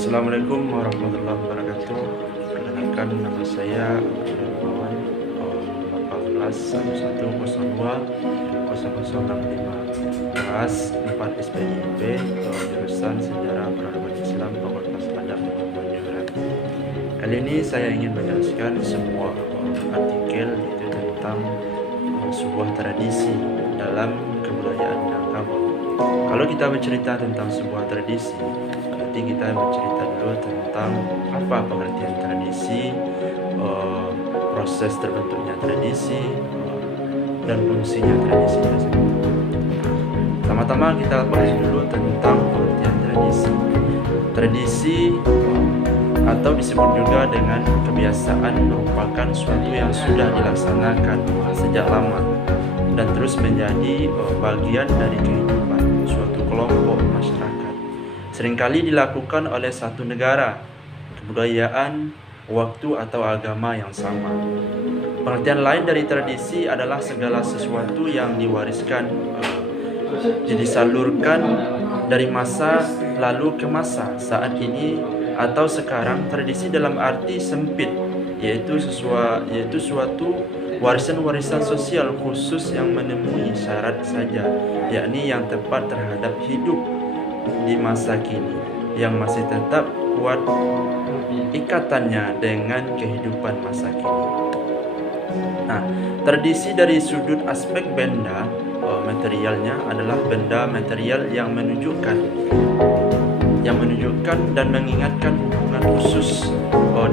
Assalamualaikum warahmatullahi wabarakatuh. Perkenalkan, nama saya Muhammad 1811020065 kelas 4 SPDIP, jurusan Sejarah Peradaban Islam, Fakultas Adab Unpad. Kali ini saya ingin menjelaskan sebuah artikel, yaitu tentang sebuah tradisi dalam kebudayaan Minangkabau. Kalau kita bercerita tentang sebuah tradisi, berarti kita bercerita dulu tentang apa pengertian tradisi, proses terbentuknya tradisi, dan fungsinya tradisi tersebut. Pertama-tama kita bahas dulu tentang pengertian tradisi. Tradisi atau disebut juga dengan kebiasaan merupakan suatu yang sudah dilaksanakan sejak lama dan terus menjadi bagian dari kehidupan suatu kelompok masyarakat. Seringkali dilakukan oleh satu negara, kebudayaan, waktu atau agama yang sama. Pengertian lain dari tradisi adalah segala sesuatu yang diwariskan, disalurkan dari masa lalu ke masa saat ini atau sekarang. Tradisi dalam arti sempit yaitu suatu warisan sosial khusus yang memenuhi syarat saja, yakni yang tepat terhadap hidup di masa kini, yang masih tetap kuat ikatannya dengan kehidupan masa kini. Nah, tradisi dari sudut aspek benda materialnya adalah benda material yang menunjukkan dan mengingatkan hubungan khusus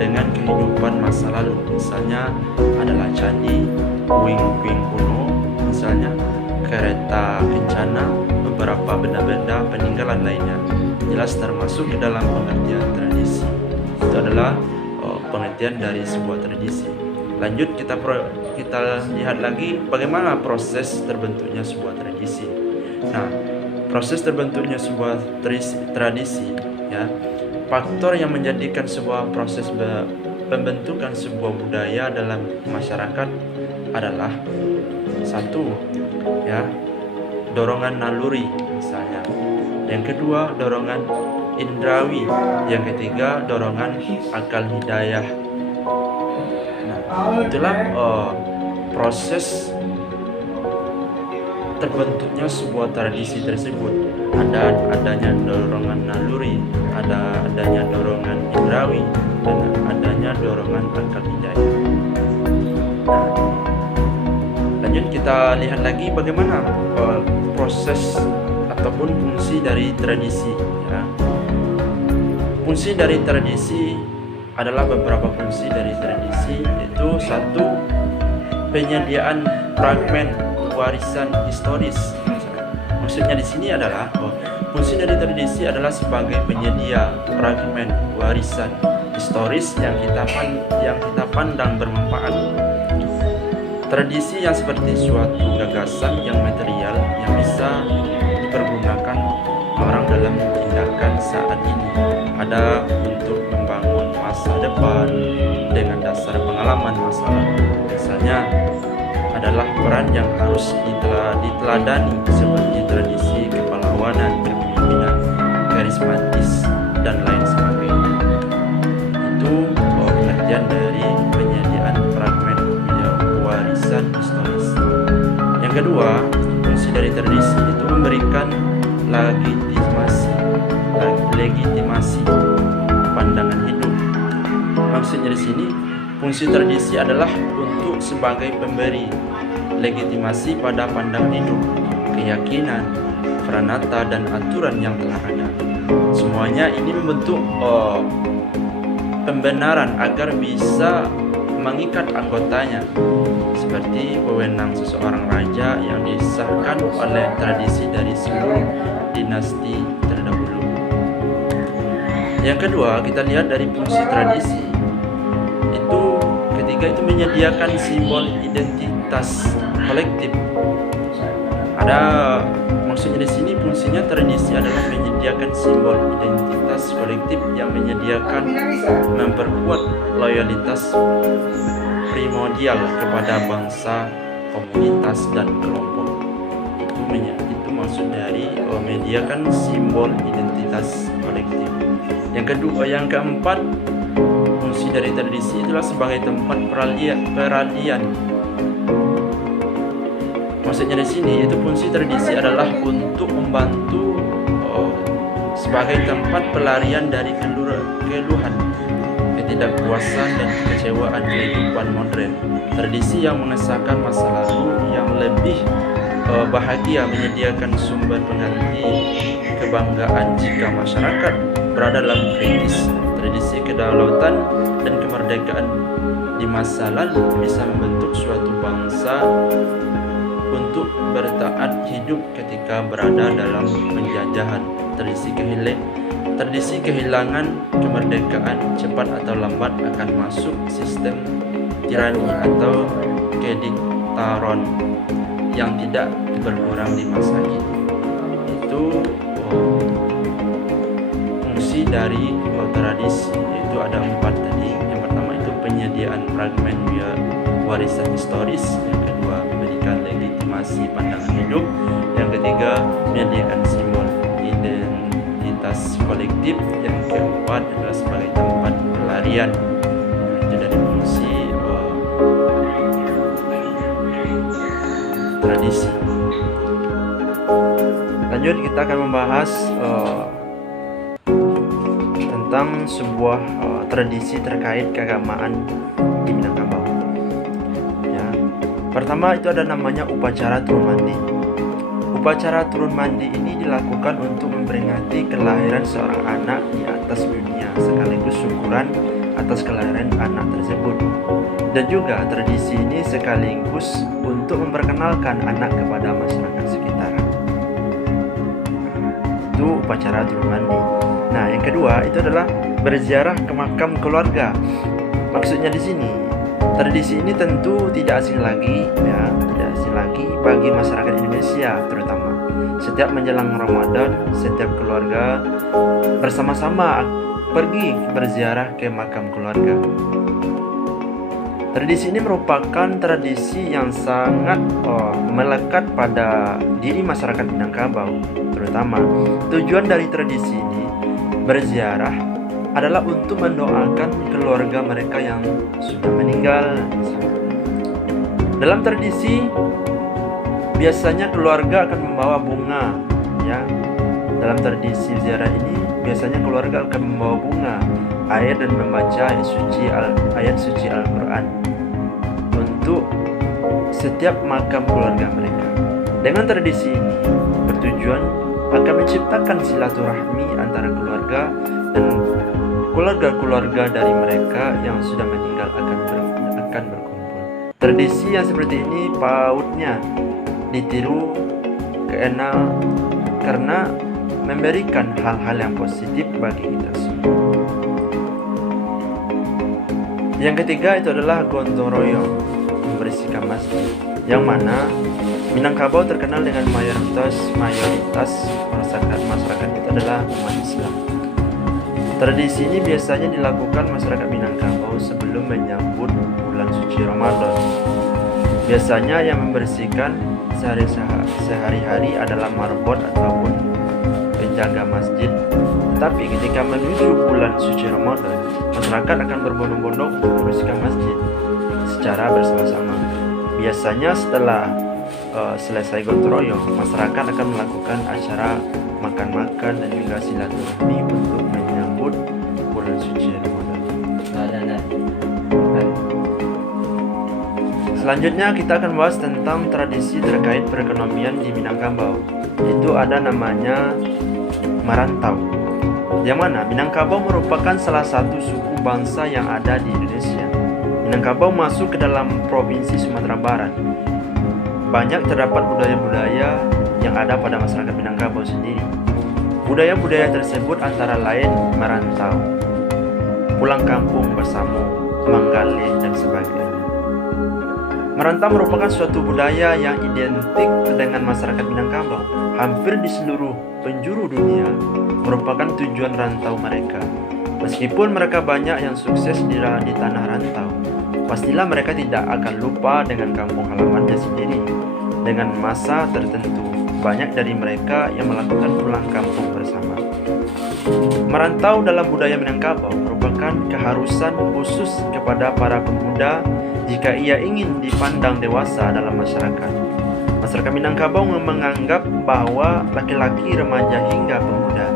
dengan kehidupan masa lalu. Misalnya adalah candi, puing-puing kuno, misalnya kereta kencana, beberapa benda-benda peninggalan lainnya, jelas termasuk ke dalam pengertian tradisi. Itu adalah pengertian dari sebuah tradisi. Lanjut kita lihat lagi bagaimana proses terbentuknya sebuah tradisi. Nah, proses terbentuknya sebuah tradisi, ya, faktor yang menjadikan sebuah proses pembentukan sebuah budaya dalam masyarakat adalah satu, ya, dorongan naluri misalnya. Yang kedua, dorongan indrawi. Yang ketiga, dorongan akal hidayah. Nah, itulah proses terbentuknya sebuah tradisi tersebut. Adanya dorongan naluri, adanya dorongan indrawi, dan adanya dorongan akal hidayah. Nah, lanjut kita lihat lagi bagaimana proses ataupun fungsi dari tradisi, ya. Fungsi dari tradisi adalah beberapa fungsi dari tradisi, yaitu satu, penyediaan fragmen warisan historis. Maksudnya di sini adalah fungsi dari tradisi adalah sebagai penyedia fragmen warisan historis yang kita pandang bermanfaat. Tradisi yang seperti suatu gagasan yang material yang bisa dipergunakan orang dalam tindakan saat ini, ada untuk membangun masa depan dengan dasar pengalaman masa lalu. Misalnya adalah peran yang harus diteladani seperti tradisi kepahlawanan, kepemimpinan, karismatis, dan lain sebagainya. Itu pengertian dari penyediaan fragmen warisan historis. Yang kedua, fungsi dari tradisi itu memberikan legitimasi pandangan hidup. Maksudnya di sini, fungsi tradisi adalah untuk sebagai pemberi legitimasi pada pandangan hidup, keyakinan, pranata, dan aturan yang telah ada. Semuanya ini membentuk pembenaran agar bisa mengikat anggotanya, seperti wewenang seseorang raja yang disahkan oleh tradisi dari seluruh dinasti terdahulu. Yang kedua, kita lihat dari fungsi tradisi. Ketiga itu menyediakan simbol identitas kolektif. Maksudnya di sini fungsinya tradisi adalah menyediakan simbol identitas kolektif yang memperkuat loyalitas primordial kepada bangsa, komunitas, dan kelompok. Itu maksud dari menyediakan simbol identitas kolektif. Yang keempat, fungsi dari tradisi itulah sebagai tempat peralihan. Maksudnya di sini itu fungsi tradisi adalah untuk membantu sebagai tempat pelarian dari keluhan, ketidakpuasan dan kekecewaan kehidupan modern. Tradisi yang mengesahkan masa lalu yang lebih bahagia menyediakan sumber pengganti kebanggaan jika masyarakat berada dalam kritis. Tradisi kedaulatan dan kemerdekaan di masa lalu bisa membentuk suatu bangsa untuk bertahan hidup ketika berada dalam penjajahan. Tradisi kehilangan kemerdekaan cepat atau lambat akan masuk sistem tirani atau kediktaron yang tidak berkurang di masa ini. Itu fungsi dari tradisi, itu ada 4 tadi. Yang pertama itu penyediaan fragmen warisan historis, yang kedua memberikan legitimasi pandangan hidup, yang ketiga menyediakan simbol identitas kolektif, yang keempat adalah sebagai tempat pelarian. Itu dari fungsi tradisi. Lanjut, kita akan membahas tentang sebuah tradisi terkait keagamaan di Minangkabau. Ya. Pertama itu ada namanya upacara turun mandi. Upacara turun mandi ini dilakukan untuk memperingati kelahiran seorang anak di atas dunia, sekaligus syukuran atas kelahiran anak tersebut. Dan juga tradisi ini sekaligus untuk memperkenalkan anak kepada masyarakat sekitar. Itu upacara turun mandi. Nah, yang kedua itu adalah berziarah ke makam keluarga. Maksudnya di sini, tradisi ini tentu tidak asing lagi, ya, tidak asing lagi bagi masyarakat Indonesia terutama. Setiap menjelang Ramadan, setiap keluarga bersama-sama pergi berziarah ke makam keluarga. Tradisi ini merupakan tradisi yang sangat melekat pada diri masyarakat Minangkabau terutama. Tujuan dari tradisi ini berziarah adalah untuk mendoakan keluarga mereka yang sudah meninggal. Dalam tradisi biasanya keluarga akan membawa bunga, ya. Dalam tradisi ziarah ini biasanya keluarga akan membawa bunga, air dan membaca ayat suci Al-Quran untuk setiap makam keluarga mereka. Dengan tradisi ini bertujuan akan menciptakan silaturahmi antara keluarga dan keluarga-keluarga dari mereka yang sudah meninggal akan berkumpul. Tradisi yang seperti ini pautnya ditiru karena memberikan hal-hal yang positif bagi kita semua. Yang ketiga itu adalah gotong royong, membersihkan masjid, yang mana Minangkabau terkenal dengan mayoritas masyarakat itu adalah umat Islam. Tradisi ini biasanya dilakukan masyarakat Minangkabau sebelum menyambut bulan suci Ramadan. Biasanya yang membersihkan sehari-hari adalah marbot ataupun penjaga masjid. Tetapi ketika menuju bulan suci Ramadan, masyarakat akan berbondong-bondong untuk membersihkan masjid secara bersama-sama. Biasanya setelah selesai gotong royong, masyarakat akan melakukan acara makan-makan dan juga silaturahmi untuk menyambut bulan suci Ramadan. Selanjutnya kita akan bahas tentang tradisi terkait perekonomian di Minangkabau. Itu ada namanya merantau, yang mana Minangkabau merupakan salah satu suku bangsa yang ada di Indonesia. Minangkabau masuk ke dalam provinsi Sumatera Barat. Banyak terdapat budaya-budaya yang ada pada masyarakat Minangkabau sendiri. Budaya-budaya tersebut antara lain merantau, pulang kampung bersama, manggale, dan sebagainya. Merantau merupakan suatu budaya yang identik dengan masyarakat Minangkabau. Hampir di seluruh penjuru dunia merupakan tujuan rantau mereka. Meskipun mereka banyak yang sukses di tanah rantau, pastilah mereka tidak akan lupa dengan kampung halamannya sendiri. Dengan masa tertentu, banyak dari mereka yang melakukan pulang kampung bersama. Merantau dalam budaya Minangkabau merupakan keharusan khusus kepada para pemuda jika ia ingin dipandang dewasa dalam masyarakat. Masyarakat Minangkabau menganggap bahwa laki-laki, remaja hingga pemuda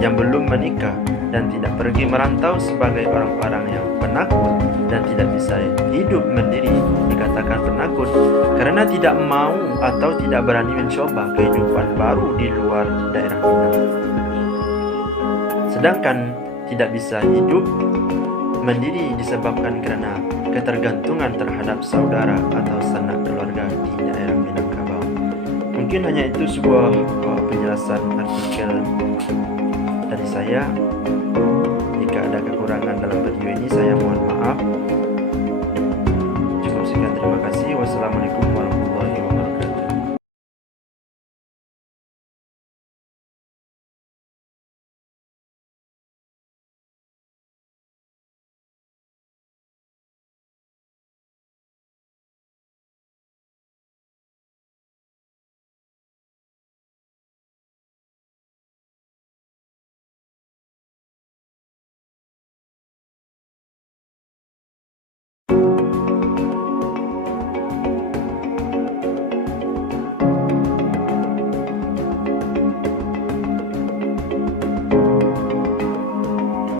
yang belum menikah dan tidak pergi merantau sebagai orang-orang yang penakut dan tidak bisa hidup mandiri dikatakan penakut karena tidak mau atau tidak berani mencoba kehidupan baru di luar daerah Minang. Sedangkan tidak bisa hidup mandiri disebabkan karena ketergantungan terhadap saudara atau sanak keluarga di daerah Minangkabau. Mungkin hanya itu sebuah penjelasan artikel dari saya.